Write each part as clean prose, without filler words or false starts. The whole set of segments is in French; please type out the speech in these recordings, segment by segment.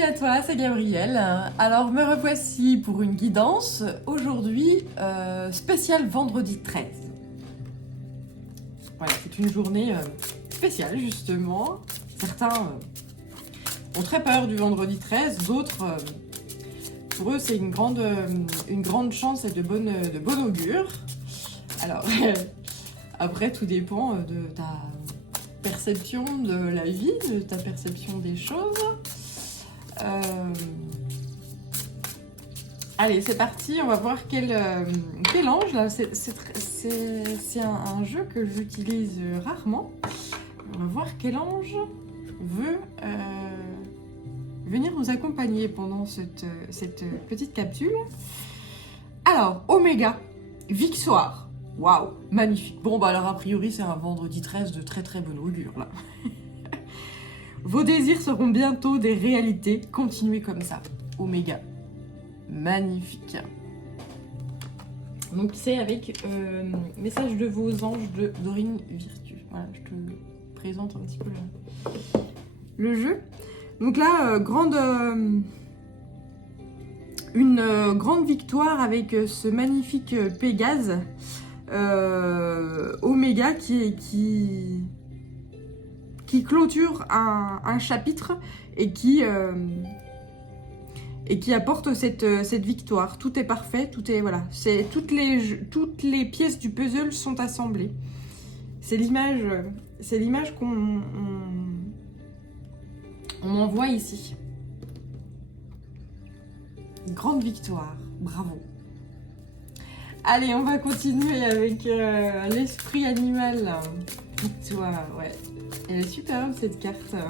Salut à toi, c'est Gabrielle. Alors me revoici pour une guidance. Aujourd'hui, spécial vendredi 13. Voilà, c'est une journée spéciale justement. Certains ont très peur du vendredi 13, d'autres, pour eux, c'est une grande chance et de bon augure. Alors, après, tout dépend de ta perception de la vie, de ta perception des choses. Allez, c'est parti, on va voir quel ange, là. C'est un jeu que j'utilise rarement. On va voir quel ange veut venir nous accompagner pendant cette petite capsule. Alors, Oméga, Victoire. Waouh, magnifique. Bon, bah alors a priori, c'est un vendredi 13 de très très bonne augure, là. Vos désirs seront bientôt des réalités. Continuez comme ça. Oméga. Magnifique. Donc c'est avec message de vos anges de Dorine Virtue. Voilà, je te présente un petit peu le jeu. Donc là, une grande victoire avec ce magnifique Pégase. Oméga qui clôture un chapitre et qui apporte cette victoire. Tout est parfait, tout est voilà, c'est toutes les pièces du puzzle sont assemblées. C'est l'image qu'on envoie ici. Grande victoire, bravo. Allez, on va continuer avec l'esprit animal. Victoire, ouais. Elle est superbe cette carte. Allez.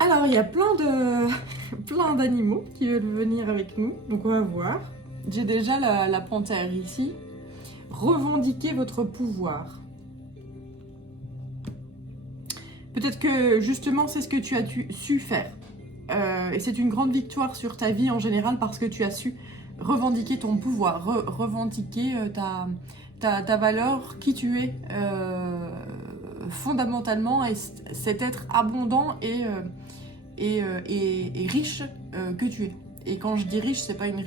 Alors, il y a plein d'animaux qui veulent venir avec nous, donc on va voir. J'ai déjà la panthère ici. Revendiquez votre pouvoir. Peut-être que justement, c'est ce que tu as su faire. Et c'est une grande victoire sur ta vie en général parce que tu as su revendiquer ton pouvoir, revendiquer ta valeur, qui tu es fondamentalement, et cet être abondant et riche que tu es. Et quand je dis riche, c'est pas une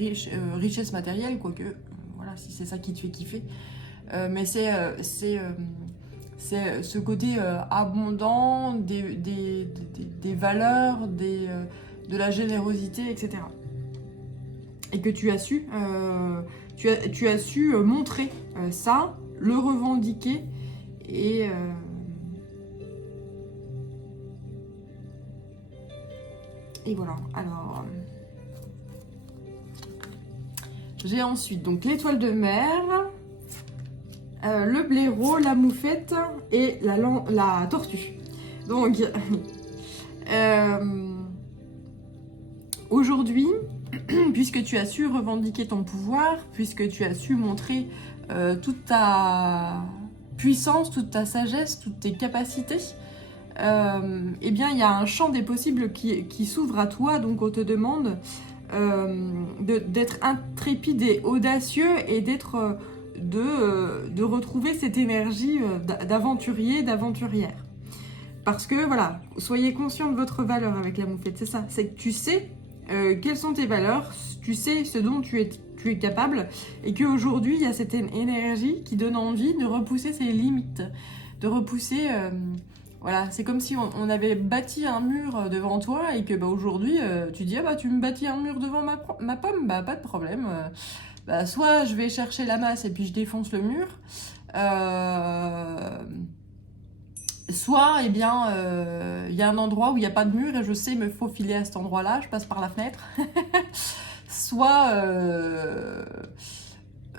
richesse matérielle, quoique, voilà, si c'est ça qui te fait kiffer, mais c'est ce côté abondant des valeurs, de la générosité, etc. Et que tu as su, tu as su montrer ça, le revendiquer et voilà. Alors, j'ai ensuite donc l'étoile de mer, le blaireau, la moufette et la tortue. Donc, aujourd'hui, puisque tu as su revendiquer ton pouvoir, puisque tu as su montrer toute ta puissance, toute ta sagesse, toutes tes capacités, eh bien, il y a un champ des possibles qui s'ouvre à toi, donc on te demande d'être intrépide et audacieux et de retrouver cette énergie d'aventurier, d'aventurière. Parce que, voilà, soyez conscient de votre valeur avec la moufette, c'est ça. C'est que tu sais quelles sont tes valeurs, tu sais ce dont tu es capable, et qu'aujourd'hui, il y a cette énergie qui donne envie de repousser ses limites, de repousser... voilà, c'est comme si on avait bâti un mur devant toi et que bah, aujourd'hui, tu dis « Ah bah tu me bâtis un mur devant ma pomme ?» Bah pas de problème. Bah, soit je vais chercher la masse et puis je défonce le mur, soit, eh bien, y a un endroit où il n'y a pas de mur et je sais me faufiler à cet endroit-là, je passe par la fenêtre.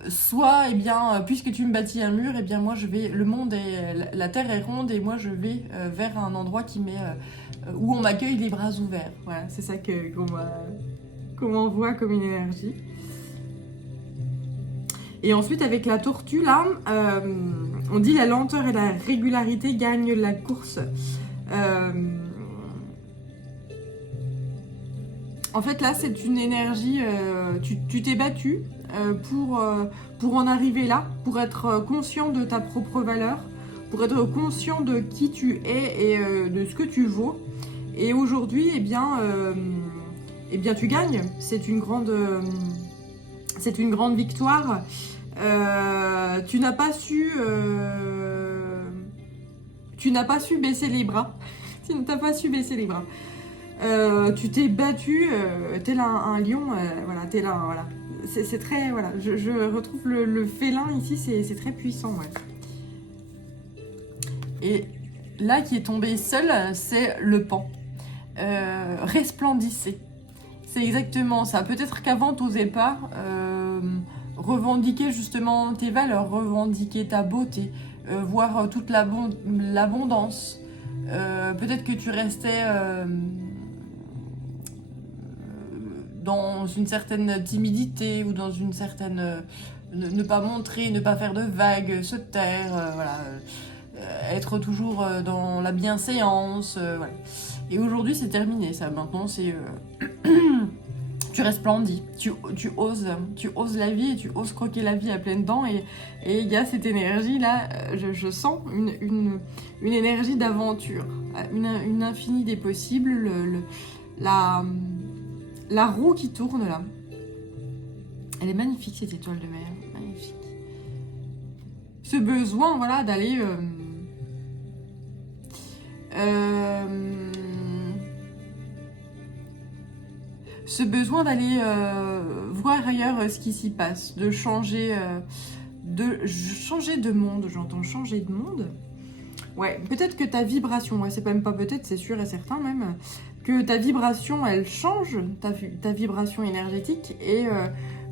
Soit, eh bien, puisque tu me bâtis un mur, eh bien, moi, la terre est ronde et moi, je vais vers un endroit qui m'est où on m'accueille les bras ouverts. Voilà, c'est ça qu'on m'envoie comme une énergie. Et ensuite, avec la tortue, là, on dit la lenteur et la régularité gagnent la course. En fait, là, c'est une énergie, tu t'es battu pour en arriver là, pour être conscient de ta propre valeur, pour être conscient de qui tu es et de ce que tu vaux. Et aujourd'hui, eh bien, tu gagnes. C'est une grande victoire. Tu n'as pas su baisser les bras. Tu n'as pas su baisser les bras. Tu t'es battu, t'es là un lion, voilà, t'es là, voilà. C'est très, voilà, je retrouve le félin ici, c'est très puissant, ouais. Et là, qui est tombé seul, c'est le pan. Resplendissez. C'est exactement ça. Peut-être qu'avant, t'osais pas revendiquer justement tes valeurs, revendiquer ta beauté, voir toute l'abondance. Peut-être que tu restais dans une certaine timidité ou dans une certaine... ne pas montrer, ne pas faire de vagues, se taire, voilà, être toujours dans la bienséance, voilà. Et aujourd'hui, c'est terminé, ça. Maintenant, c'est... tu resplendis, tu oses la vie et tu oses croquer la vie à pleines dents. Et il y a cette énergie-là, je sens une énergie d'aventure, une infinie des possibles, la roue qui tourne là. Elle est magnifique, cette étoile de mer, magnifique. Ce besoin, voilà, d'aller... ce besoin d'aller voir ailleurs ce qui s'y passe, de changer de monde, j'entends changer de monde. Ouais, peut-être que ta vibration, ouais, c'est même pas peut-être, c'est sûr et certain même, que ta vibration, elle change, ta vibration énergétique, et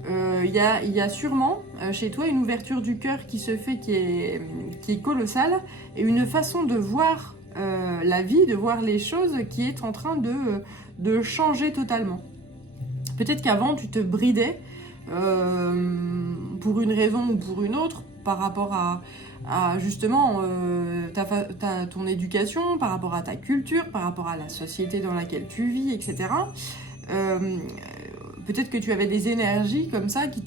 il y a sûrement chez toi une ouverture du cœur qui se fait, qui est colossale, et une façon de voir la vie, de voir les choses qui est en train de changer totalement. Peut-être qu'avant, tu te bridais pour une raison ou pour une autre par rapport à justement ton éducation, par rapport à ta culture, par rapport à la société dans laquelle tu vis, etc. Peut-être que tu avais des énergies comme ça qui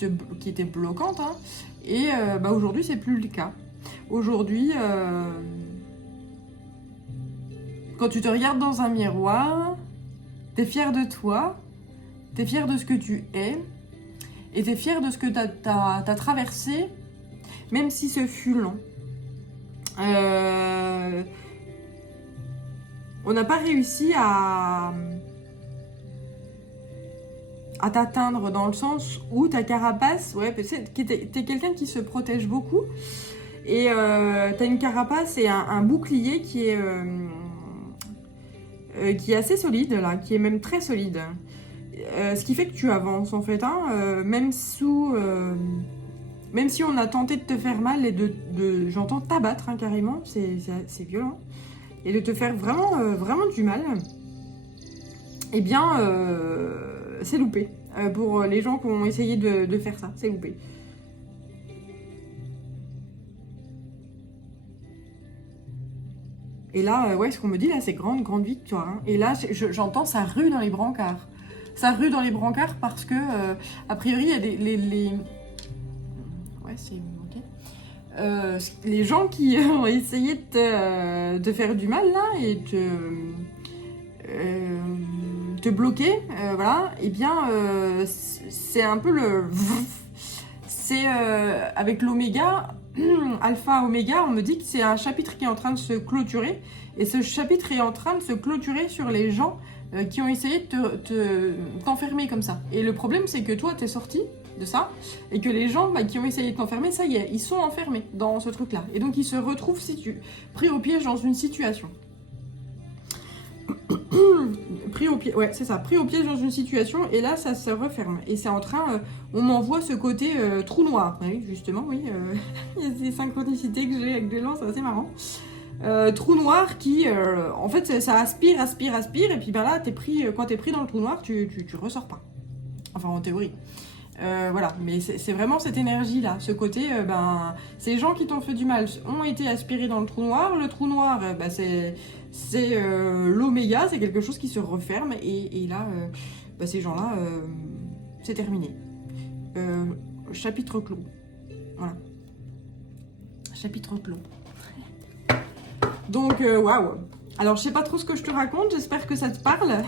étaient bloquantes, hein, et aujourd'hui, c'est plus le cas. Aujourd'hui, quand tu te regardes dans un miroir, t'es fier de toi, t'es fier de ce que tu es, et t'es fier de ce que t'as traversé, même si ce fut long. On n'a pas réussi à t'atteindre, dans le sens où ta carapace, ouais, t'es quelqu'un qui se protège beaucoup, et t'as une carapace et un bouclier qui est assez solide, là, qui est même très solide. Ce qui fait que tu avances, en fait, hein, même si on a tenté de te faire mal et j'entends t'abattre, hein, carrément, c'est violent, et de te faire vraiment, vraiment du mal, eh bien, c'est loupé. Pour les gens qui ont essayé de faire ça, c'est loupé. Et là, ouais, ce qu'on me dit, là, c'est grande victoire, hein. Et là, j'entends ça rue dans les brancards. Ça rue dans les brancards parce que, a priori, il y a ouais, c'est ok. Les gens qui ont essayé de te faire du mal, là, et te bloquer, voilà, et bien, c'est un peu c'est avec l'oméga, alpha, oméga, on me dit que c'est un chapitre qui est en train de se clôturer, et ce chapitre est en train de se clôturer sur les gens qui ont essayé de t'enfermer comme ça. Et le problème, c'est que toi, t'es sorti de ça, et que les gens qui ont essayé de t'enfermer, ça y est, ils sont enfermés dans ce truc-là. Et donc, ils se retrouvent pris au piège dans une situation. Pris au piège, ouais, c'est ça, pris au piège dans une situation, et là, ça se referme. Et c'est en train, on m'envoie ce côté trou noir. Oui, justement, oui, il y a des synchronicités que j'ai avec des gens, c'est assez marrant. trou noir qui, en fait, ça aspire, aspire, aspire, et puis ben là, quand t'es pris dans le trou noir, tu ressors pas. Enfin, en théorie. Voilà, mais c'est vraiment cette énergie-là, ce côté, ces gens qui t'ont fait du mal ont été aspirés dans le trou noir. Le trou noir, c'est l'oméga, c'est quelque chose qui se referme, et là, ces gens-là, c'est terminé. Chapitre clos. Voilà. Chapitre clos. Donc, waouh. Alors, je sais pas trop ce que je te raconte, j'espère que ça te parle.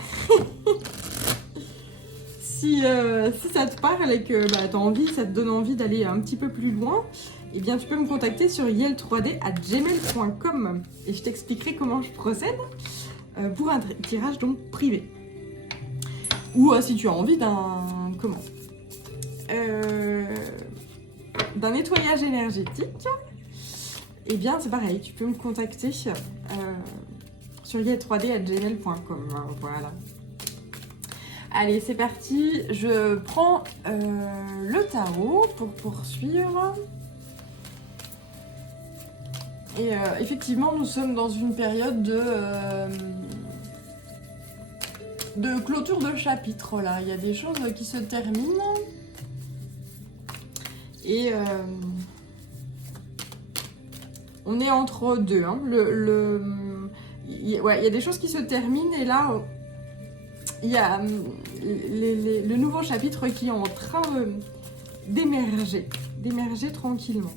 Si ça te parle et que t'as envie, ça te donne envie d'aller un petit peu plus loin, eh bien tu peux me contacter sur yel3d@gmail.com et je t'expliquerai comment je procède pour un tirage donc privé. Ou si tu as envie d'un nettoyage énergétique, eh bien c'est pareil, tu peux me contacter sur yel3d@gmail.com. Voilà. Allez, c'est parti, je prends le tarot pour poursuivre. Et effectivement, nous sommes dans une période de clôture de chapitre, là. Il y a des choses qui se terminent. Et on est entre deux. Hein. Il y a des choses qui se terminent, et là... il y a le nouveau chapitre qui est en train d'émerger tranquillement,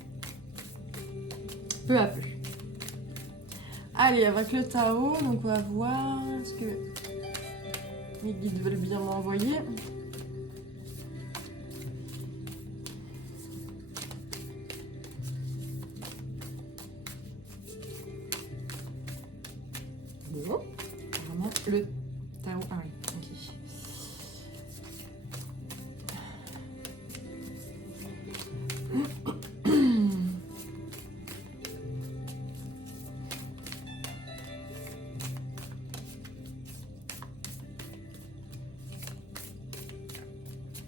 peu à peu. Allez, avec le Tao, donc on va voir ce que mes guides veulent bien m'envoyer. Bon, vraiment le Tao, ah oui.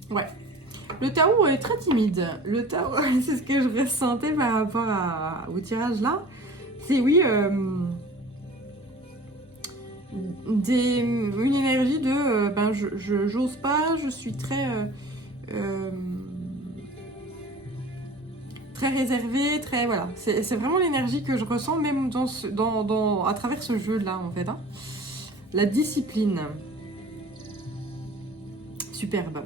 Ouais, le Tao est très timide. Le Tao, c'est ce que je ressentais par rapport au tirage là. C'est oui, une énergie de j'ose pas, je suis très très réservée, très voilà. C'est vraiment l'énergie que je ressens même à travers ce jeu là en fait. Hein. La discipline. Superbe.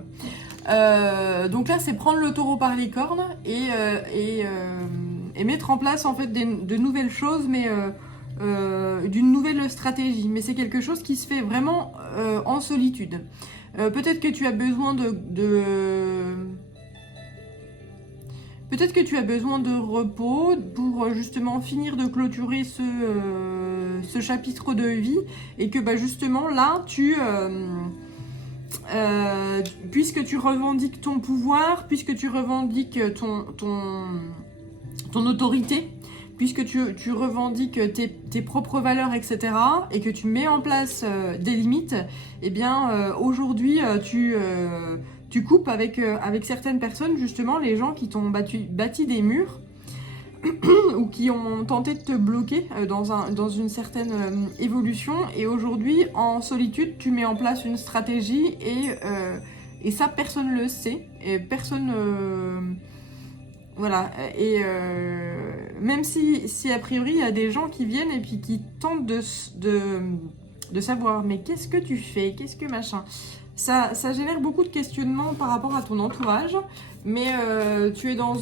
Donc là, c'est prendre le taureau par les cornes et mettre en place en fait de nouvelles choses, mais d'une nouvelle stratégie. Mais c'est quelque chose qui se fait vraiment en solitude. Peut-être que tu as besoin peut-être que tu as besoin de repos pour justement finir de clôturer ce chapitre de vie, et que justement là, puisque tu revendiques ton pouvoir, puisque tu revendiques ton autorité, puisque tu revendiques tes propres valeurs, etc., et que tu mets en place des limites, eh bien aujourd'hui tu coupes avec certaines personnes, justement les gens qui t'ont bâti des murs ou qui ont tenté de te bloquer dans une certaine évolution, et aujourd'hui en solitude tu mets en place une stratégie, et ça personne le sait, et personne voilà, et même si a priori il y a des gens qui viennent et puis qui tentent de savoir mais qu'est-ce que tu fais, qu'est-ce que machin, ça génère beaucoup de questionnements par rapport à ton entourage, mais tu es dans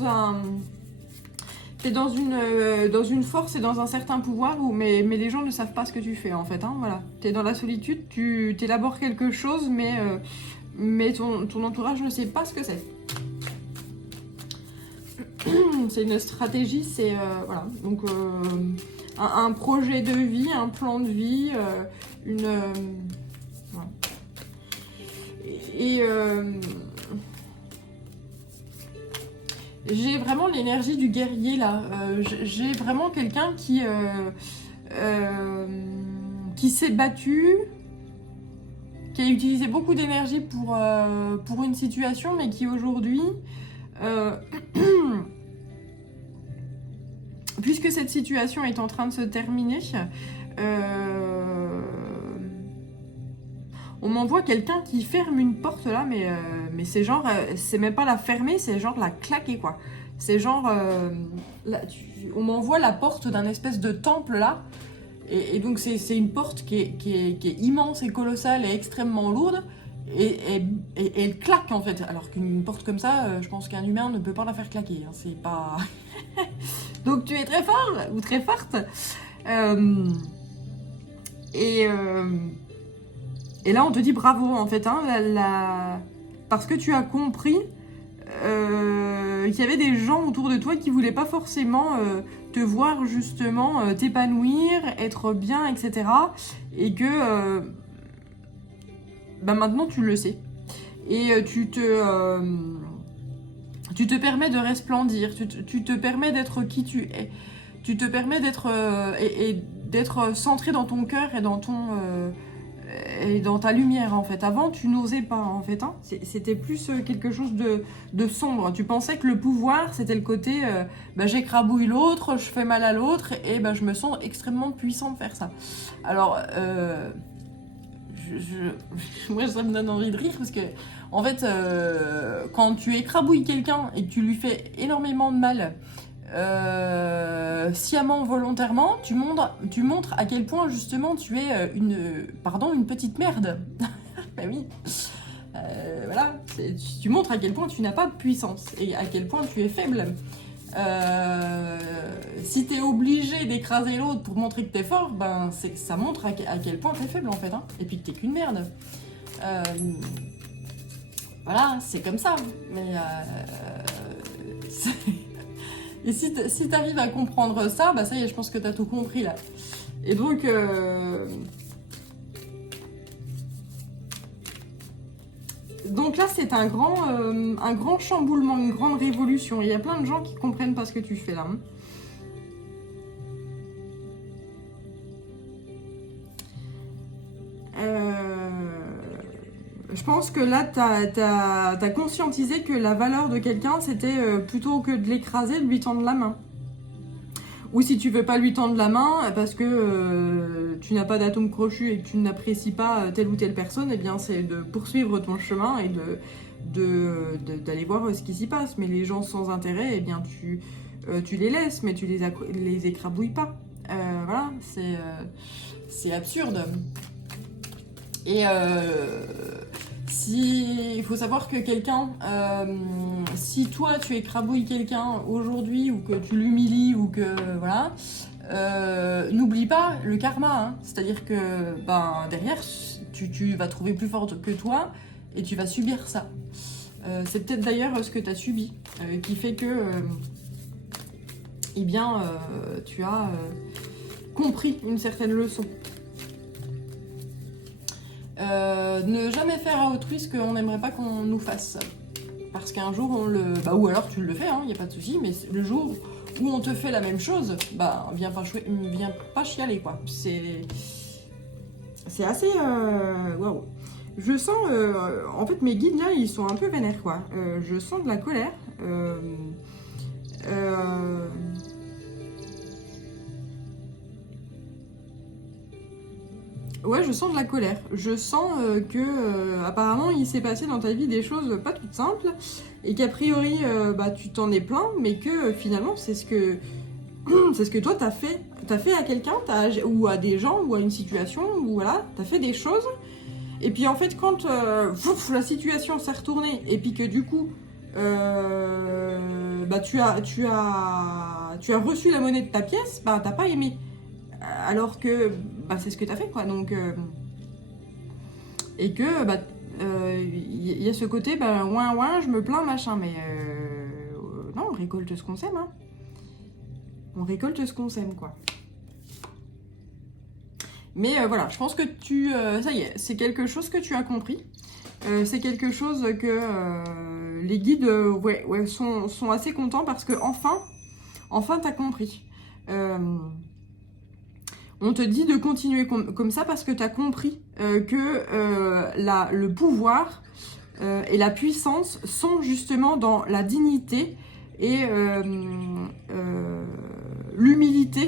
une force et dans un certain pouvoir mais les gens ne savent pas ce que tu fais en fait, hein, voilà. Tu es dans la solitude, tu élabores quelque chose, mais ton entourage ne sait pas ce que c'est. C'est une stratégie, c'est voilà, donc un projet de vie, un plan de vie, voilà. Et j'ai vraiment l'énergie du guerrier là. J'ai vraiment quelqu'un qui s'est battu, qui a utilisé beaucoup d'énergie pour une situation, mais qui aujourd'hui puisque cette situation est en train de se terminer, on m'envoie quelqu'un qui ferme une porte là, mais c'est genre, c'est même pas la fermer, c'est genre la claquer quoi. C'est genre, on m'envoie la porte d'un espèce de temple là, et donc c'est une porte qui est immense et colossale et extrêmement lourde, et elle claque en fait. Alors qu'une porte comme ça, je pense qu'un humain ne peut pas la faire claquer, hein, c'est pas... Donc tu es très fort ou très forte. Et là, on te dit bravo, en fait, hein, parce que tu as compris qu'il y avait des gens autour de toi qui voulaient pas forcément te voir justement t'épanouir, être bien, etc. Et que maintenant tu le sais. Et tu te permets de resplendir, tu te permets d'être qui tu es. Tu te permets d'être et d'être centré dans ton cœur et dans ta lumière en fait. Avant tu n'osais pas en fait, hein. C'était plus quelque chose de sombre. Tu pensais que le pouvoir c'était le côté j'écrabouille l'autre, je fais mal à l'autre et je me sens extrêmement puissant de faire ça. Alors moi ça me donne envie de rire parce que en fait quand tu écrabouilles quelqu'un et que tu lui fais énormément de mal sciemment, volontairement, tu montres à quel point justement tu es une petite merde. Ben oui. Voilà, tu montres à quel point tu n'as pas de puissance et à quel point tu es faible. Si t'es obligé d'écraser l'autre pour montrer que t'es fort, ça montre à quel point t'es faible en fait, hein, et puis que t'es qu'une merde. Voilà, c'est comme ça. Mais et si t'arrives à comprendre ça, ça y est, je pense que t'as tout compris là. Et donc, là, c'est un grand chamboulement, une grande révolution. Il y a plein de gens qui comprennent pas ce que tu fais là. Je pense que là, t'as conscientisé que la valeur de quelqu'un, c'était plutôt que de l'écraser, de lui tendre la main. Ou si tu veux pas lui tendre la main parce que tu n'as pas d'atome crochu et que tu n'apprécies pas telle ou telle personne, eh bien c'est de poursuivre ton chemin et d'aller voir ce qui s'y passe. Mais les gens sans intérêt, eh bien tu les laisses, mais tu les écrabouilles pas. Voilà, c'est absurde. Et il faut savoir que quelqu'un, si toi tu écrabouilles quelqu'un aujourd'hui ou que tu l'humilies ou que voilà, n'oublie pas le karma, hein. C'est-à-dire que derrière tu vas trouver plus forte que toi et tu vas subir ça. C'est peut-être d'ailleurs ce que tu as subi qui fait que tu as compris une certaine leçon. Ne jamais faire à autrui ce qu'on n'aimerait pas qu'on nous fasse. Parce qu'un jour, ou alors tu le fais, hein, y a pas de souci, mais le jour où on te fait la même chose, viens pas chialer, quoi. C'est assez... Waouh. Je sens... en fait, mes guides, là, ils sont un peu vénères, quoi. Je sens de la colère. Ouais, je sens de la colère. Je sens que apparemment il s'est passé dans ta vie des choses pas toutes simples et qu'a priori tu t'en es plaint, mais que finalement c'est ce que toi t'as fait à quelqu'un, ou à des gens ou à une situation, ou voilà, t'as fait des choses. Et puis en fait quand la situation s'est retournée et puis que du coup tu as reçu la monnaie de ta pièce, t'as pas aimé. Alors que c'est ce que tu as fait, quoi. Donc, et que y a ce côté, ouin, je me plains, machin, mais non, on récolte ce qu'on sème, hein. On récolte ce qu'on sème, quoi. Mais voilà, je pense que ça y est, c'est quelque chose que tu as compris. C'est quelque chose que les guides sont assez contents parce que enfin t'as compris. On te dit de continuer comme ça parce que tu as compris que le pouvoir et la puissance sont justement dans la dignité et l'humilité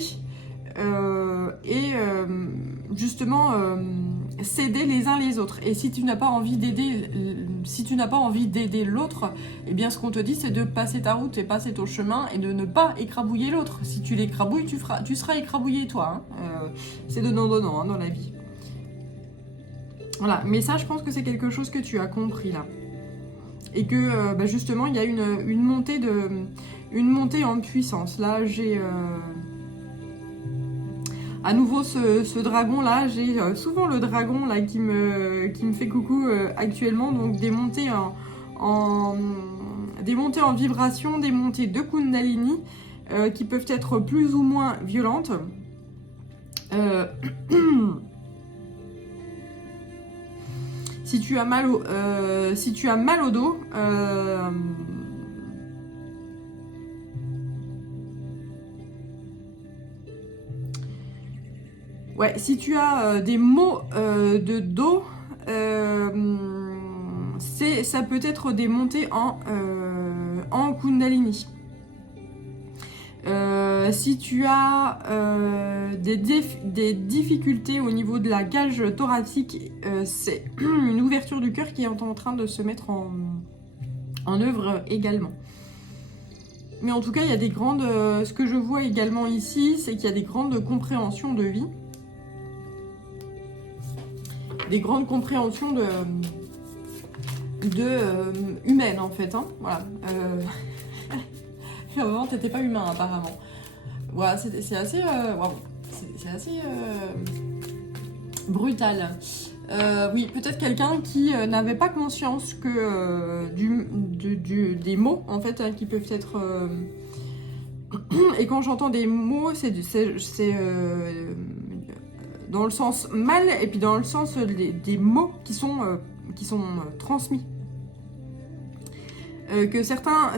et justement s'aider les uns les autres. Et si tu n'as pas envie d'aider l'autre, eh bien ce qu'on te dit c'est de passer ta route et passer ton chemin et de ne pas écrabouiller l'autre. Si tu l'écrabouilles, tu seras écrabouillé toi. C'est donnant-donnant dans la vie. Voilà, mais ça je pense que c'est quelque chose que tu as compris là. Et que justement il y a une montée en puissance. Là j'ai à nouveau ce dragon là, j'ai souvent le dragon là qui me fait coucou actuellement, donc des montées en vibration, des montées de Kundalini qui peuvent être plus ou moins violentes. Si tu as mal au dos, ouais, si tu as des maux de dos, ça peut être des montées en Kundalini. Si tu as des difficultés au niveau de la cage thoracique, c'est une ouverture du cœur qui est en train de se mettre en œuvre également. Mais en tout cas, il y a des grandes... ce que je vois également ici, c'est qu'il y a des grandes compréhensions de vie. Des grandes compréhensions humaines, en fait. Hein, voilà. Avant, t'étais pas humain, apparemment. Voilà, c'est assez... wow. C'est assez... brutal. Oui, peut-être quelqu'un qui n'avait pas conscience que des mots, en fait, qui peuvent être... Et quand j'entends des mots, c'est dans le sens mal, et puis dans le sens des mots qui sont transmis. Que certains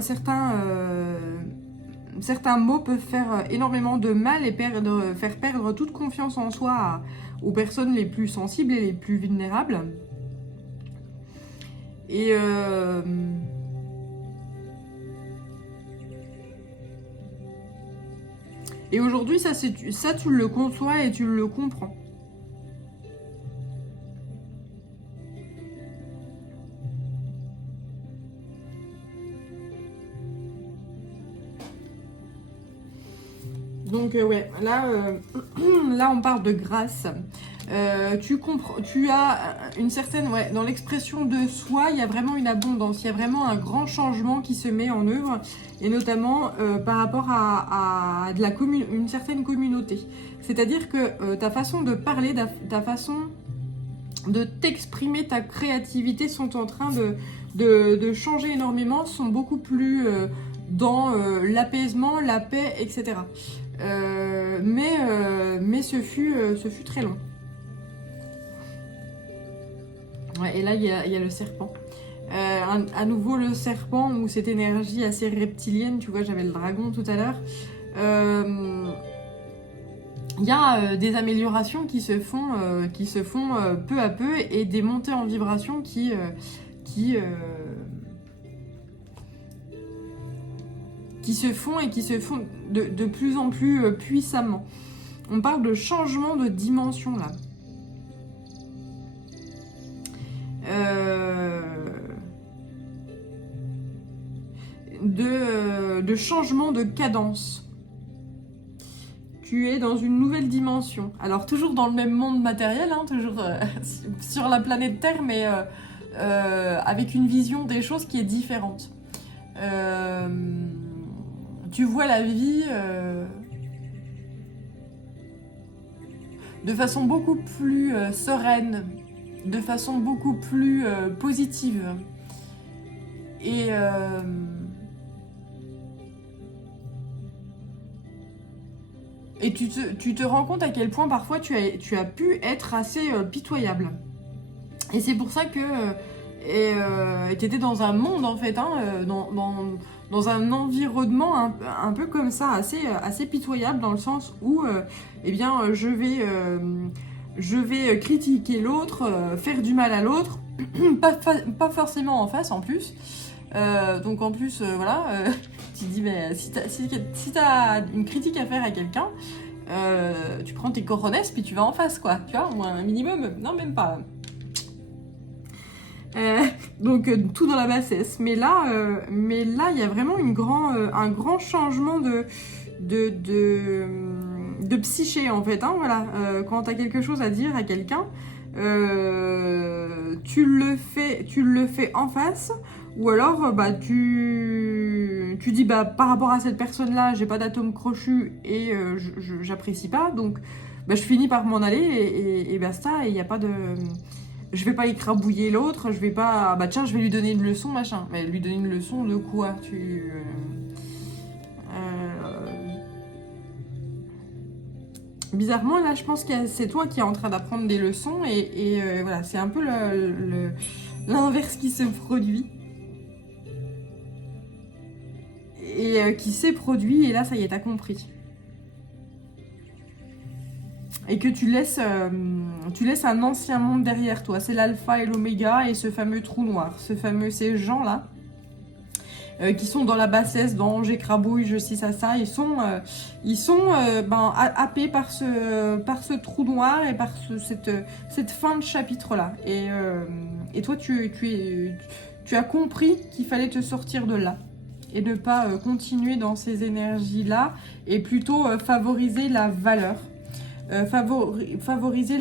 mots peuvent faire énormément de mal et faire perdre toute confiance en soi aux personnes les plus sensibles et les plus vulnérables. Et aujourd'hui, ça tu le conçois et tu le comprends. Donc ouais, là on parle de grâce. Tu as une certaine... Ouais, dans l'expression de soi, il y a vraiment une abondance, il y a vraiment un grand changement qui se met en œuvre, et notamment par rapport à une certaine communauté. C'est-à-dire que ta façon de parler, ta façon de t'exprimer, ta créativité sont en train de changer énormément, sont beaucoup plus dans l'apaisement, la paix, etc. Mais ce fut très long. Ouais, et là, il y a le serpent. À nouveau, le serpent, ou cette énergie assez reptilienne. Tu vois, j'avais le dragon tout à l'heure. Il y a des améliorations qui se font peu à peu, et des montées en vibration qui se font et qui se font de plus en plus puissamment. On parle de changement de dimension là. De changement de cadence. Tu es dans une nouvelle dimension. Alors toujours dans le même monde matériel, hein, toujours sur la planète Terre, mais avec une vision des choses qui est différente. Tu vois la vie de façon beaucoup plus sereine, de façon beaucoup plus positive. Et tu te rends compte à quel point parfois tu as pu être assez pitoyable. Et c'est pour ça que tu étais dans un monde en fait, hein, dans un environnement un peu comme ça, assez pitoyable, dans le sens où eh bien, je vais critiquer l'autre, faire du mal à l'autre, pas forcément en face en plus. Donc en plus, voilà, tu te dis, mais si t'as une critique à faire à quelqu'un, tu prends tes cojones puis tu vas en face, quoi. Tu vois, au moins un minimum. Non, même pas. Donc tout dans la bassesse. Mais là, il y a vraiment un grand changement de psyché en fait. Hein, voilà. Quand tu as quelque chose à dire à quelqu'un, tu le fais en face, ou alors tu dis par rapport à cette personne-là, j'ai pas d'atome crochu et j'apprécie pas, donc je finis par m'en aller et basta. Et il y a pas de je vais pas écrabouiller l'autre, je vais pas tiens, je vais lui donner une leçon, machin. Mais lui donner une leçon de quoi? Bizarrement, là, je pense que c'est toi qui es en train d'apprendre des leçons et voilà, c'est un peu l'inverse qui se produit. Et qui s'est produit, et là, ça y est, t'as compris. Et que tu laisses un ancien monde derrière toi. C'est l'alpha et l'oméga et ce fameux trou noir. Ces gens-là, qui sont dans la bassesse, dans j'écrabouille, je sais ça, ils sont happés par ce trou noir et par cette fin de chapitre-là. Et toi, tu as compris qu'il fallait te sortir de là et ne pas continuer dans ces énergies-là et plutôt favoriser la valeur. Favoriser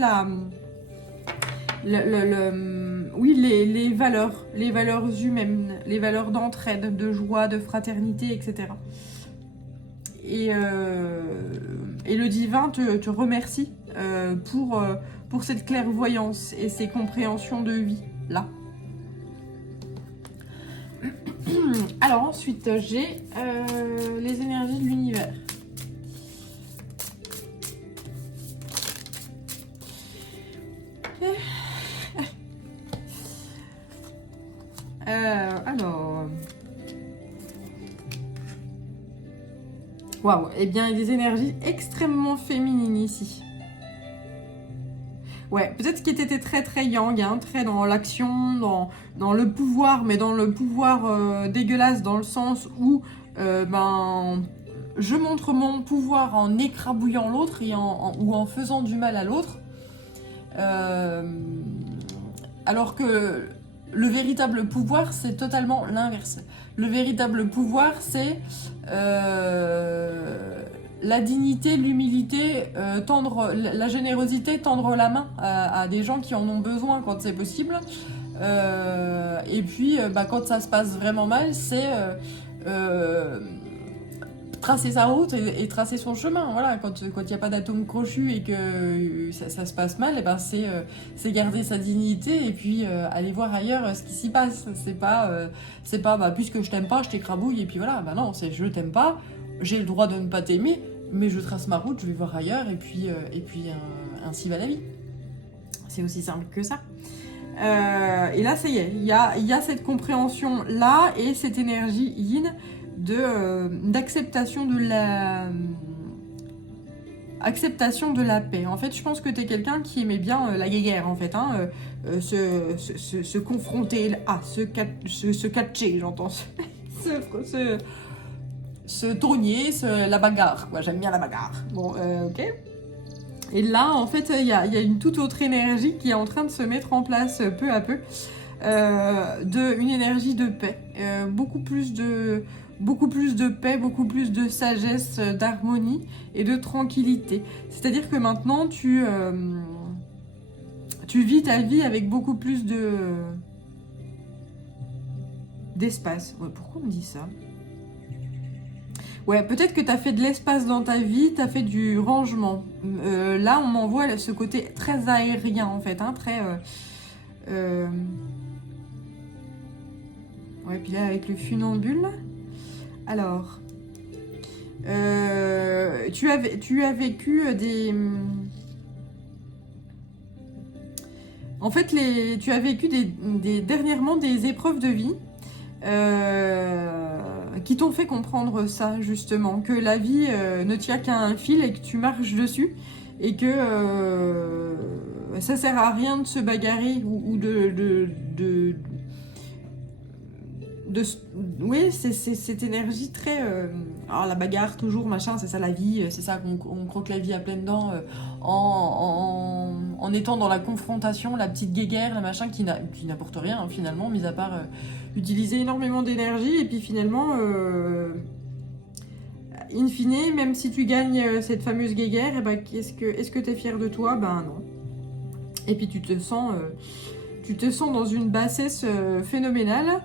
les valeurs humaines, les valeurs d'entraide, de joie, de fraternité, etc. Et le divin te remercie pour cette clairvoyance et ces compréhensions de vie là. Alors ensuite j'ai les énergies de l'univers. Alors... Waouh, eh bien, il y a des énergies extrêmement féminines ici. Ouais, peut-être qu'il était très très yang, hein, très dans l'action, dans le pouvoir, mais dans le pouvoir dégueulasse, dans le sens où je montre mon pouvoir en écrabouillant l'autre ou en faisant du mal à l'autre. Alors que le véritable pouvoir, c'est totalement l'inverse. Le véritable pouvoir, c'est la dignité, l'humilité, la générosité, tendre la main à des gens qui en ont besoin quand c'est possible. Et puis, quand ça se passe vraiment mal, c'est tracer sa route et tracer son chemin. Voilà, quand il n'y a pas d'atome crochu et que ça se passe mal, c'est garder sa dignité et puis aller voir ailleurs ce qui s'y passe. C'est pas puisque je t'aime pas, je t'écrabouille et puis voilà. Non, c'est je t'aime pas, j'ai le droit de ne pas t'aimer, mais je trace ma route, je vais voir ailleurs et puis ainsi va la vie. C'est aussi simple que ça. Et là, ça y est, il y a cette compréhension là et cette énergie yin d'acceptation de la paix. En fait, je pense que tu es quelqu'un qui aimait bien la guerre, en fait, hein, se confronter, se catcher, j'entends, se togner, la bagarre, quoi. J'aime bien la bagarre. Bon, ok. Et là, en fait, il y a une toute autre énergie qui est en train de se mettre en place peu à peu, une énergie de paix, beaucoup plus de paix, beaucoup plus de sagesse, d'harmonie et de tranquillité. C'est-à-dire que maintenant, tu vis ta vie avec beaucoup plus d'espace. Ouais, pourquoi on me dit ça ? Ouais, peut-être que tu as fait de l'espace dans ta vie, tu as fait du rangement. Là, on m'envoie ce côté très aérien, en fait, hein, très... Ouais, puis là, avec le funambule... Alors, tu as vécu des... En fait, tu as vécu dernièrement des épreuves de vie qui t'ont fait comprendre ça, justement, que la vie ne tient qu'à un fil et que tu marches dessus et que ça sert à rien de se bagarrer ou de oui, c'est cette énergie très alors la bagarre toujours machin, c'est ça la vie, c'est ça qu'on croque la vie à pleines dents en étant dans la confrontation, la petite guéguerre, la machin qui n'apporte rien hein, finalement, mis à part utiliser énormément d'énergie et puis finalement in fine, même si tu gagnes cette fameuse guéguerre, et ben, est-ce que t'es fier de toi? Ben non. Et puis tu te sens dans une bassesse phénoménale.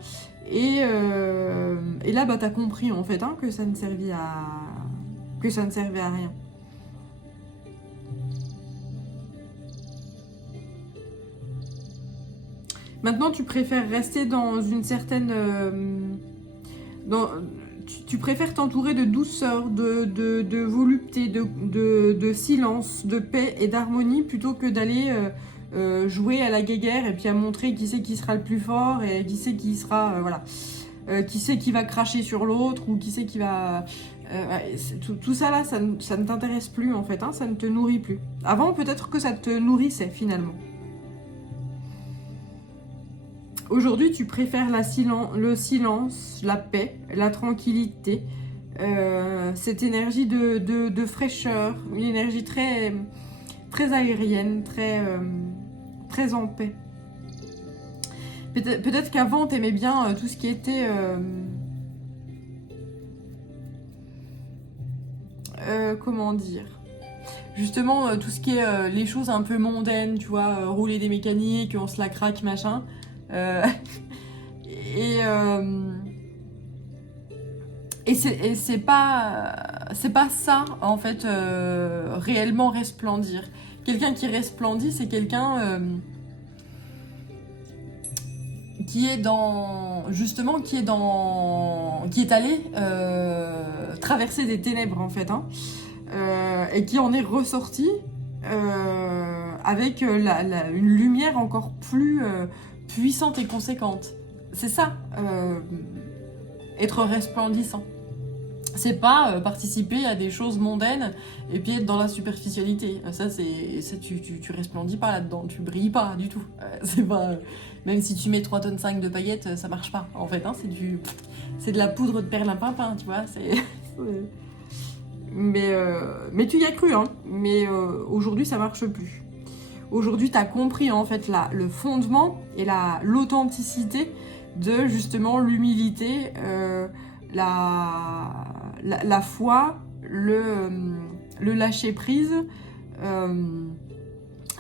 Et là, bah, t'as compris en fait hein, que ça ne servait à rien. Maintenant, tu préfères rester dans une certaine... tu préfères t'entourer de douceur, de volupté, de silence, de paix et d'harmonie plutôt que d'aller jouer à la guéguerre et puis à montrer qui c'est qui sera le plus fort et qui c'est qui sera... voilà. Qui c'est qui va cracher sur l'autre ou qui c'est qui va... tout ça là, ça ne t'intéresse plus en fait, hein, ça ne te nourrit plus. Avant, peut-être que ça te nourrissait finalement. Aujourd'hui, tu préfères le silence, la paix, la tranquillité, cette énergie de fraîcheur, une énergie très, très aérienne, très en paix. Peut-être qu'avant, t'aimais bien tout ce qui était... comment dire? Justement, tout ce qui est les choses un peu mondaines, tu vois, rouler des mécaniques, on se la craque, machin. Et c'est pas ça, en fait, réellement resplendir. Quelqu'un qui resplendit, c'est quelqu'un... qui est allé traverser des ténèbres en fait, hein, et qui en est ressorti avec une lumière encore plus puissante et conséquente. C'est ça, être resplendissant. C'est pas participer à des choses mondaines et puis être dans la superficialité. Ça, tu resplendis pas là-dedans, tu brilles pas du tout. C'est pas, même si tu mets 3,5 tonnes de paillettes, ça marche pas. En fait, hein, c'est de la poudre de perlimpinpin, tu vois. Mais tu y as cru, hein. Mais aujourd'hui, ça marche plus. Aujourd'hui, tu as compris en fait le fondement et l'authenticité de justement l'humilité, la foi, le lâcher prise,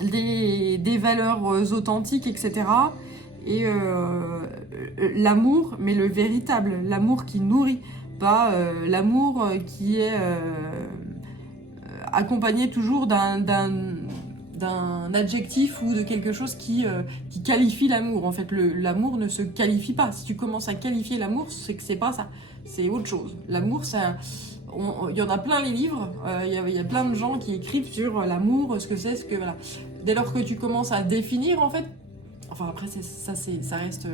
des valeurs authentiques, etc. Et l'amour, mais le véritable, l'amour qui nourrit, pas l'amour qui est accompagné toujours d'un adjectif ou de quelque chose qui qualifie l'amour. En fait, l'amour ne se qualifie pas. Si tu commences à qualifier l'amour, c'est que c'est pas ça. C'est autre chose. L'amour, ça... Il y en a plein les livres. Il y a plein de gens qui écrivent sur l'amour, ce que c'est, ce que... Voilà. Dès lors que tu commences à définir, en fait... Enfin, après, ça reste...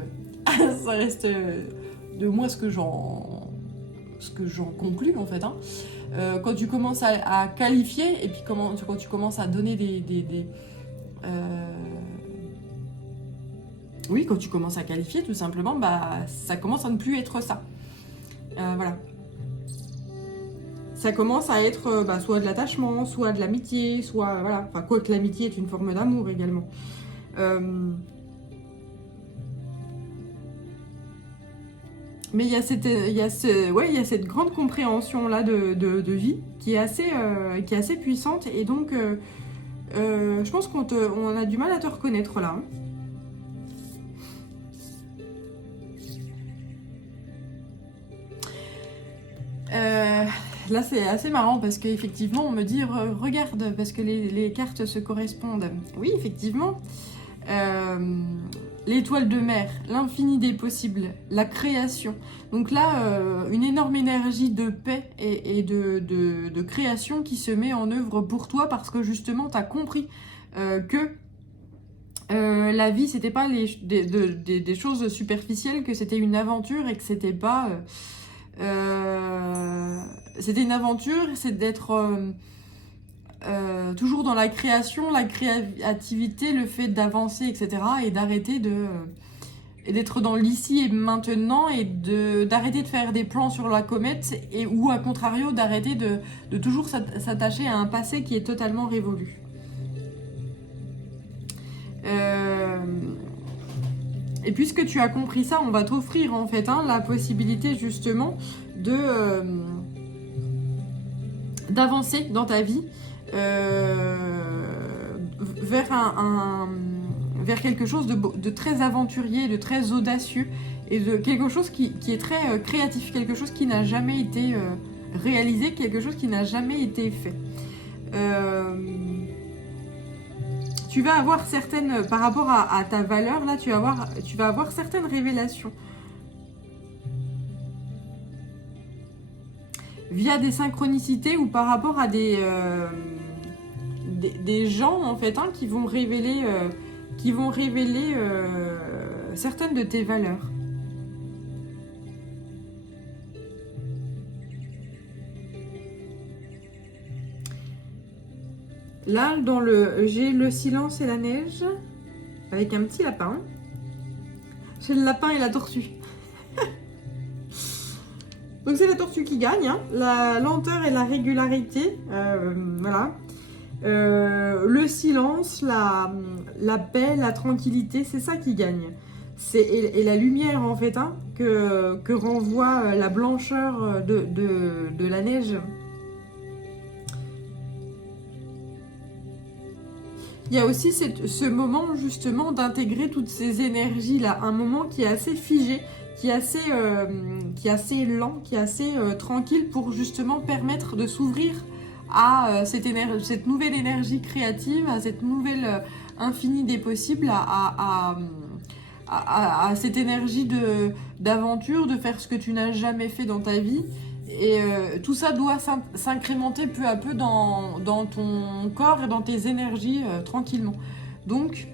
ça reste de moi ce que j'en conclus, en fait, hein. Quand tu commences à qualifier et puis quand tu commences à donner oui, quand tu commences à qualifier tout simplement, bah ça commence à ne plus être ça. Voilà. Ça commence à être soit de l'attachement, soit de l'amitié, soit voilà. Enfin, quoique l'amitié est une forme d'amour également. Mais il y a cette grande compréhension là de vie qui est assez puissante et donc je pense on a du mal à te reconnaître là. Là c'est assez marrant parce qu'effectivement on me dit regarde parce que les cartes se correspondent. Oui effectivement. L'étoile de mer, l'infini des possibles, la création. Donc là, une énorme énergie de paix et de création qui se met en œuvre pour toi parce que justement, tu as compris que la vie, c'était pas des choses superficielles, que c'était une aventure et que c'était pas... c'était une aventure, c'est d'être... toujours dans la création, la créativité, le fait d'avancer, etc. et d'arrêter d'être dans l'ici et maintenant et d'arrêter de faire des plans sur la comète ou à contrario d'arrêter de toujours s'attacher à un passé qui est totalement révolu. Et puisque tu as compris ça, on va t'offrir en fait la possibilité justement d'avancer dans ta vie vers quelque chose de très aventurier, de très audacieux et de quelque chose qui est très créatif, quelque chose qui n'a jamais été réalisé, quelque chose qui n'a jamais été fait. Tu vas avoir certaines, par rapport à ta valeur, là, tu vas avoir certaines révélations. Via des synchronicités ou par rapport à des gens, en fait, qui vont révéler, certaines de tes valeurs. Là, j'ai le silence et la neige, avec un petit lapin. J'ai le lapin et la tortue. Donc c'est la tortue qui gagne, la lenteur et la régularité, voilà. Le silence, la paix, la tranquillité, c'est ça qui gagne. Et la lumière, en fait, que renvoie la blancheur de la neige. Il y a aussi ce moment justement d'intégrer toutes ces énergies-là, un moment qui est assez figé, qui est assez lent, qui est assez tranquille pour justement permettre de s'ouvrir à cette nouvelle énergie créative, à cette nouvelle infinie des possibles, à cette énergie d'aventure, de faire ce que tu n'as jamais fait dans ta vie. Et tout ça doit s'incrémenter peu à peu dans ton corps et dans tes énergies tranquillement. Donc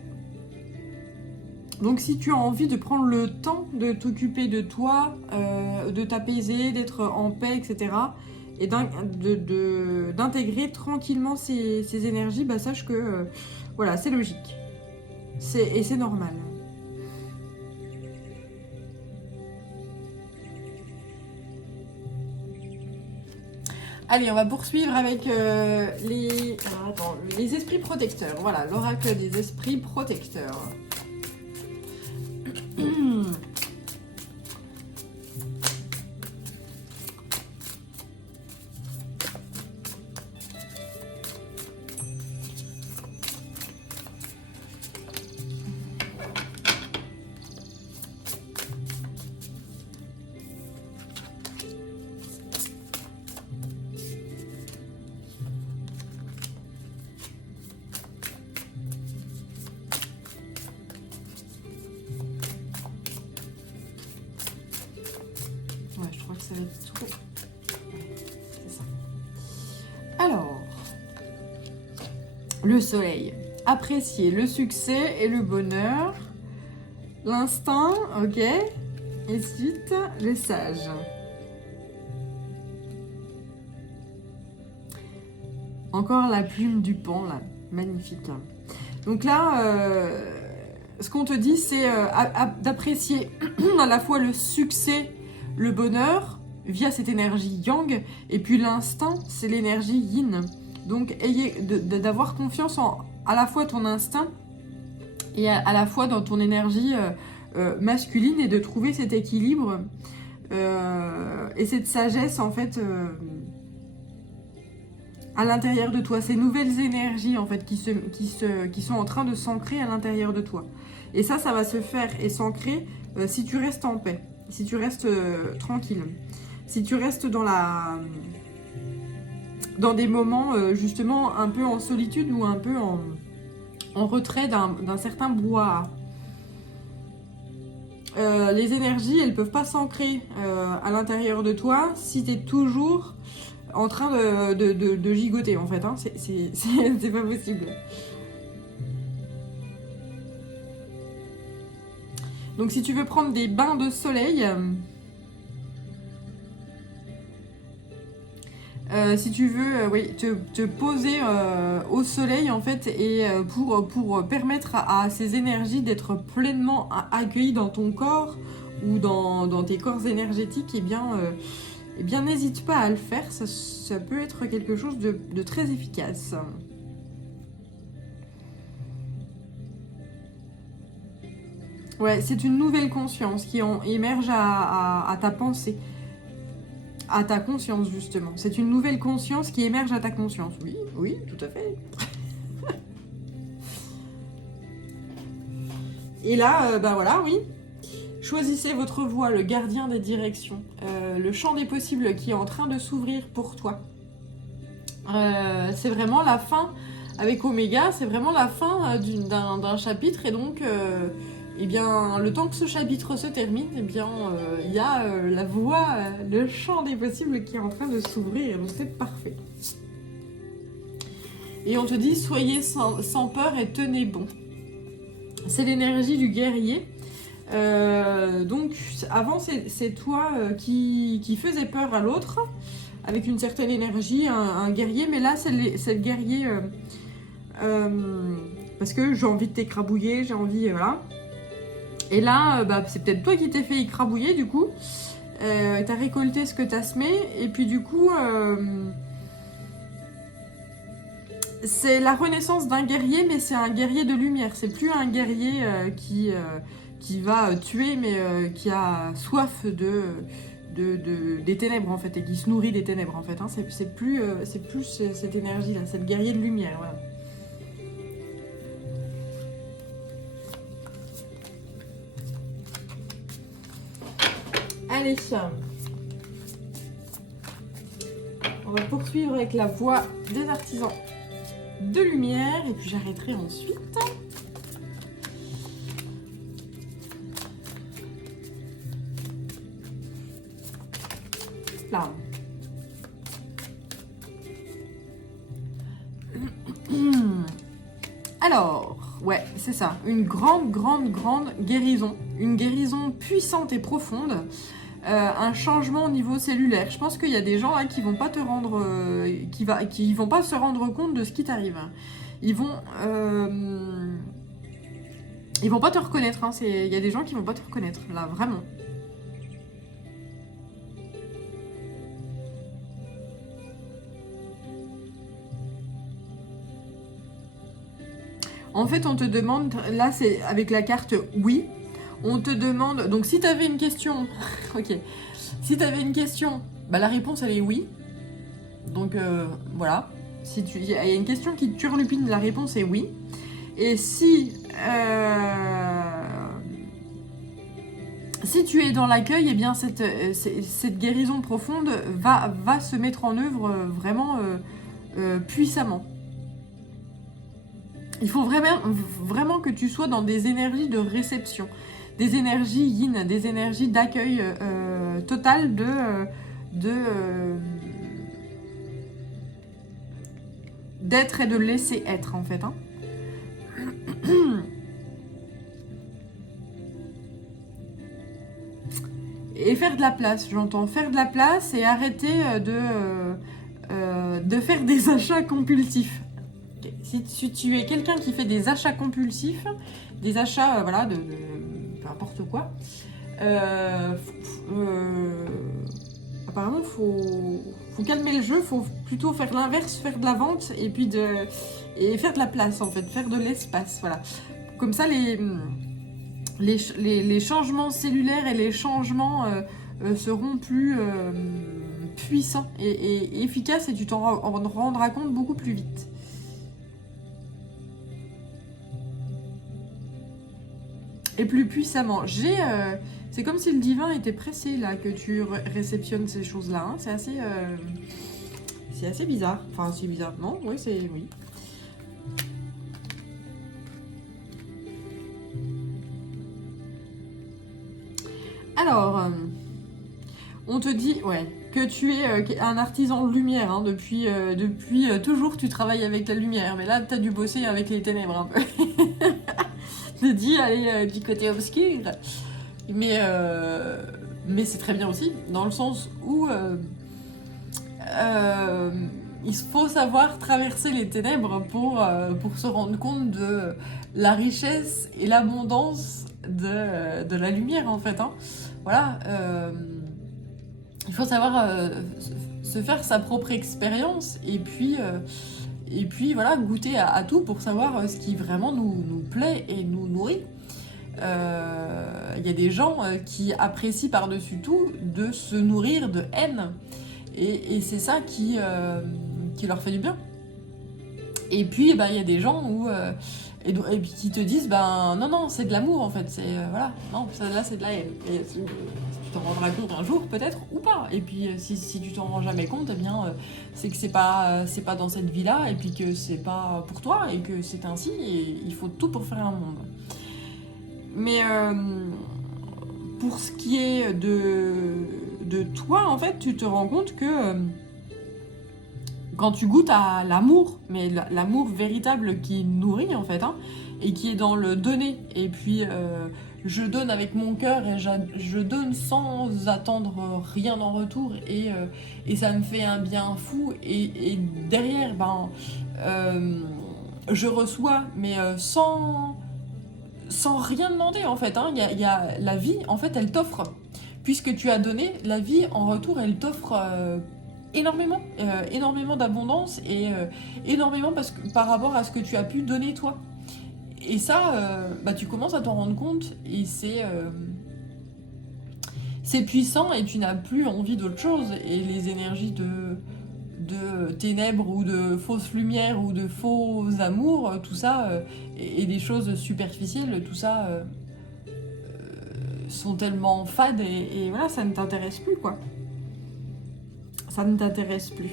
si tu as envie de prendre le temps de t'occuper de toi, de t'apaiser, d'être en paix, etc., et d'intégrer tranquillement ces énergies, bah sache que voilà, c'est logique. Et c'est normal. Allez, on va poursuivre avec les esprits protecteurs. Voilà, l'oracle des esprits protecteurs. Ça va être trop. C'est ça. Alors, le soleil. Apprécier le succès et le bonheur. L'instinct, ok. Et ensuite, le sage. Encore la plume du pan, là. Magnifique. Là. Donc là, ce qu'on te dit, c'est d'apprécier à la fois le succès, le bonheur, via cette énergie yang, et puis l'instinct, c'est l'énergie yin. Donc, d'avoir confiance en à la fois ton instinct et à la fois dans ton énergie masculine, et de trouver cet équilibre et cette sagesse, en fait, à l'intérieur de toi. Ces nouvelles énergies, en fait, qui sont en train de s'ancrer à l'intérieur de toi. Et ça va se faire et s'ancrer si tu restes en paix, si tu restes tranquille. Si tu restes dans des moments justement un peu en solitude ou un peu en retrait d'un certain brouhaha. Les énergies, elles peuvent pas s'ancrer à l'intérieur de toi si tu es toujours en train de gigoter, en fait. C'est pas possible. Donc si tu veux prendre des bains de soleil... Si tu veux, oui, te poser au soleil en fait, et pour permettre à ces énergies d'être pleinement accueillies dans ton corps ou dans tes corps énergétiques, eh bien n'hésite pas à le faire, ça peut être quelque chose de très efficace. Ouais, c'est une nouvelle conscience qui émerge à ta pensée. À ta conscience, justement. C'est une nouvelle conscience qui émerge à ta conscience. Oui, oui, tout à fait. Et là, bah voilà, oui. Choisissez votre voie, le gardien des directions. Le champ des possibles qui est en train de s'ouvrir pour toi. C'est vraiment la fin, avec Oméga, c'est vraiment la fin d'un chapitre. Et donc, eh bien, le temps que ce chapitre se termine, eh bien, il y a la voie, le champ des possibles qui est en train de s'ouvrir. Donc c'est parfait. Et on te dit, soyez sans peur et tenez bon. C'est l'énergie du guerrier. Donc avant, c'est toi qui faisais peur à l'autre, avec une certaine énergie, un guerrier. Mais là, c'est le guerrier... parce que j'ai envie de t'écrabouiller, j'ai envie... voilà. Et là, bah, c'est peut-être toi qui t'es fait écrabouiller, du coup. T'as récolté ce que t'as semé. Et puis, du coup, c'est la renaissance d'un guerrier, mais c'est un guerrier de lumière. C'est plus un guerrier qui va tuer, mais qui a soif des ténèbres, en fait, et qui se nourrit des ténèbres, en fait. Hein. C'est plus cette énergie-là. C'est le guerrier de lumière, voilà. Allez, on va poursuivre avec la voie des artisans de lumière, et puis j'arrêterai ensuite. Là. Alors, ouais, c'est ça, une grande guérison, une guérison puissante et profonde. Un changement au niveau cellulaire. Je pense qu'il y a des gens là qui vont pas te rendre, qui vont pas se rendre compte de ce qui t'arrive. Ils vont pas te reconnaître. Hein. Il y a des gens qui vont pas te reconnaître là, vraiment. En fait, on te demande, là c'est avec la carte oui. On te demande, donc si tu avais une question, ok, si tu avais une question, bah la réponse elle est oui. Donc voilà, il y a une question qui te turlupine, la réponse est oui. Et si tu es dans l'accueil, eh bien cette guérison profonde va se mettre en œuvre vraiment puissamment. Il faut vraiment que tu sois dans des énergies de réception. Des énergies yin, des énergies d'accueil total d'être et de laisser être, en fait. Hein. Et faire de la place, j'entends. Faire de la place et arrêter de faire des achats compulsifs. Si tu es quelqu'un qui fait des achats compulsifs, des achats, voilà, de peu importe quoi, apparemment faut calmer le jeu, faut plutôt faire l'inverse, faire de la vente et puis et faire de la place, en fait, faire de l'espace, voilà. Comme ça, les changements cellulaires et les changements seront plus puissants et efficaces, et tu t'en rendras compte beaucoup plus vite. Et plus puissamment. C'est comme si le divin était pressé là que tu réceptionnes ces choses-là. Hein. C'est assez bizarre. Enfin, c'est bizarre. Non, oui, oui. Alors, on te dit, ouais, que tu es un artisan de lumière. Hein, depuis toujours, tu travailles avec la lumière. Mais là, tu as dû bosser avec les ténèbres un peu. Je dis, aller du côté obscur. Mais c'est très bien aussi, dans le sens où il faut savoir traverser les ténèbres pour se rendre compte de la richesse et l'abondance de la lumière, en fait. Hein. Voilà. Il faut savoir se faire sa propre expérience et puis voilà, goûter à tout pour savoir ce qui vraiment nous plaît et nous nourrit. Il y a des gens qui apprécient par-dessus tout de se nourrir de haine. Et c'est ça qui leur fait du bien. Et puis, il y a des gens et puis qui te disent, non, c'est de l'amour en fait. Voilà, non, là c'est de la haine. Et tu t'en rendras compte un jour peut-être ou pas. Et puis si tu t'en rends jamais compte, c'est que c'est pas dans cette vie-là et puis que c'est pas pour toi et que c'est ainsi et il faut tout pour faire un monde. Mais pour ce qui est de toi, en fait, tu te rends compte que quand tu goûtes à l'amour, mais l'amour véritable qui nourrit, en fait, hein, et qui est dans le donner, et puis je donne avec mon cœur et je donne sans attendre rien en retour, et ça me fait un bien fou, et derrière, je reçois, mais sans rien demander en fait. Hein. Y a la vie, en fait, elle t'offre. Puisque tu as donné, la vie en retour, elle t'offre énormément d'abondance et énormément par rapport à ce que tu as pu donner toi. Et ça, tu commences à t'en rendre compte et c'est puissant et tu n'as plus envie d'autre chose. Et les énergies de ténèbres ou de fausses lumières ou de faux amours, tout ça, et des choses superficielles, tout ça sont tellement fades et voilà, ça ne t'intéresse plus, quoi. Ça ne t'intéresse plus.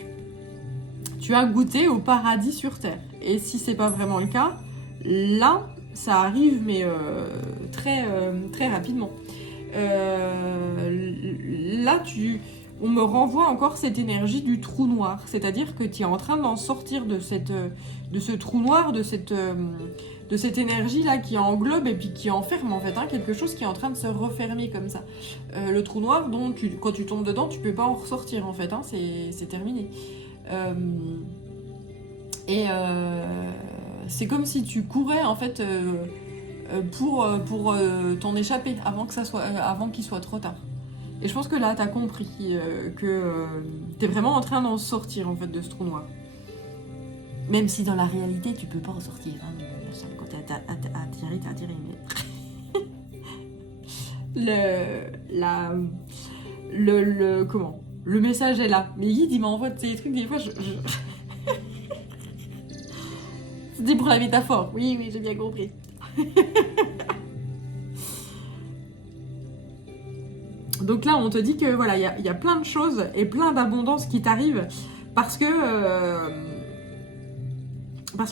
Tu as goûté au paradis sur Terre. Et si c'est pas vraiment le cas, là, ça arrive, mais très rapidement. Là, on me renvoie encore cette énergie du trou noir. C'est-à-dire que tu es en train d'en sortir de ce trou noir, de cette énergie-là qui englobe et puis qui enferme en fait, hein, quelque chose qui est en train de se refermer comme ça. Le trou noir, donc, quand tu tombes dedans, tu peux pas en ressortir en fait, hein, c'est terminé. C'est comme si tu courais en fait pour t'en échapper avant qu'il soit trop tard. Et je pense que là, t'as compris que t'es vraiment en train d'en sortir en fait de ce trou noir. Même si dans la réalité, tu peux pas en sortir. Hein, quand t'es attiré, mais... comment ? Le message est là. Mais Guide, il m'envoie ces trucs, des fois, C'était pour la métaphore. Oui, j'ai bien compris. Donc là, on te dit que voilà, il y a plein de choses et plein d'abondance qui t'arrivent parce que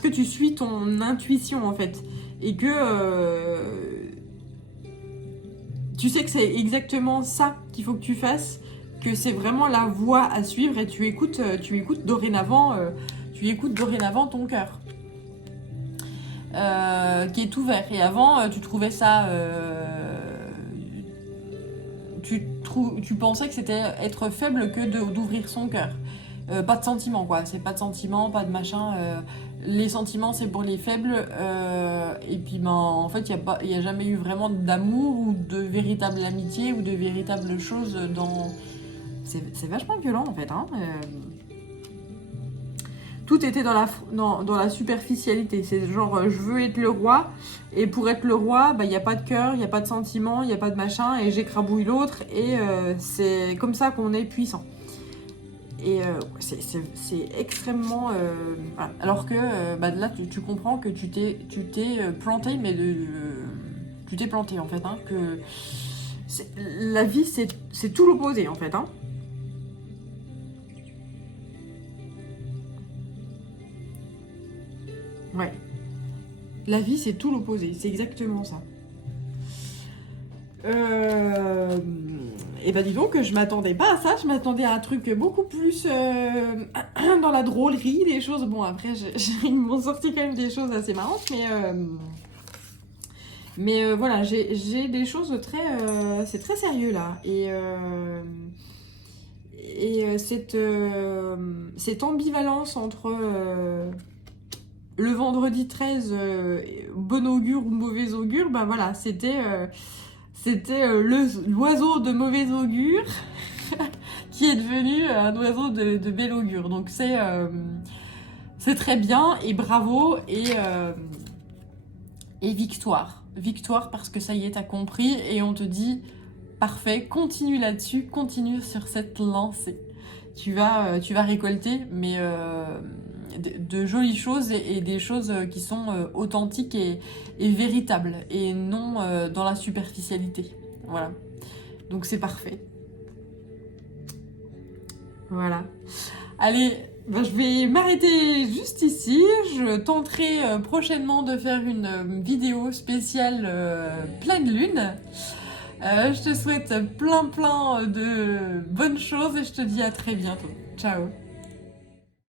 tu suis ton intuition en fait et que tu sais que c'est exactement ça qu'il faut que tu fasses, que c'est vraiment la voie à suivre et tu écoutes dorénavant ton cœur. Qui est ouvert. Et avant, tu trouvais ça... tu pensais que c'était être faible que d'ouvrir son cœur. Pas de sentiments, quoi. C'est pas de sentiments, pas de machin. Les sentiments, c'est pour les faibles. Et puis, en fait, il n'y a jamais eu vraiment d'amour ou de véritable amitié ou de véritables choses dans... C'est vachement violent, en fait. Hein. Tout était dans la superficialité. C'est genre, je veux être le roi, et pour être le roi, il n'y a pas de cœur, il n'y a pas de sentiment, il n'y a pas de machin, et j'écrabouille l'autre, et c'est comme ça qu'on est puissant. Et c'est extrêmement... voilà. Alors que là, tu comprends que tu t'es planté, mais tu t'es planté, en fait. Hein, que la vie, c'est tout l'opposé, en fait. Hein. Ouais. La vie, c'est tout l'opposé. C'est exactement ça. Et dis donc que je m'attendais pas à ça. Je m'attendais à un truc beaucoup plus dans la drôlerie, des choses. Bon, après, ils m'ont sorti quand même des choses assez marrantes, mais voilà, j'ai des choses très... c'est très sérieux, là. cette ambivalence entre le vendredi 13, bon augure ou mauvais augure, bah voilà, c'était l'oiseau de mauvais augure qui est devenu un oiseau de bel augure. Donc c'est très bien et bravo et victoire. Victoire parce que ça y est, t'as compris et on te dit parfait, continue là-dessus, continue sur cette lancée. Tu vas récolter mais de jolies choses et des choses qui sont authentiques et véritables et non dans la superficialité. Voilà. Donc c'est parfait. Voilà. Allez, ben, je vais m'arrêter juste ici. Je tenterai prochainement de faire une vidéo spéciale pleine lune. Je te souhaite plein de bonnes choses et je te dis à très bientôt. Ciao.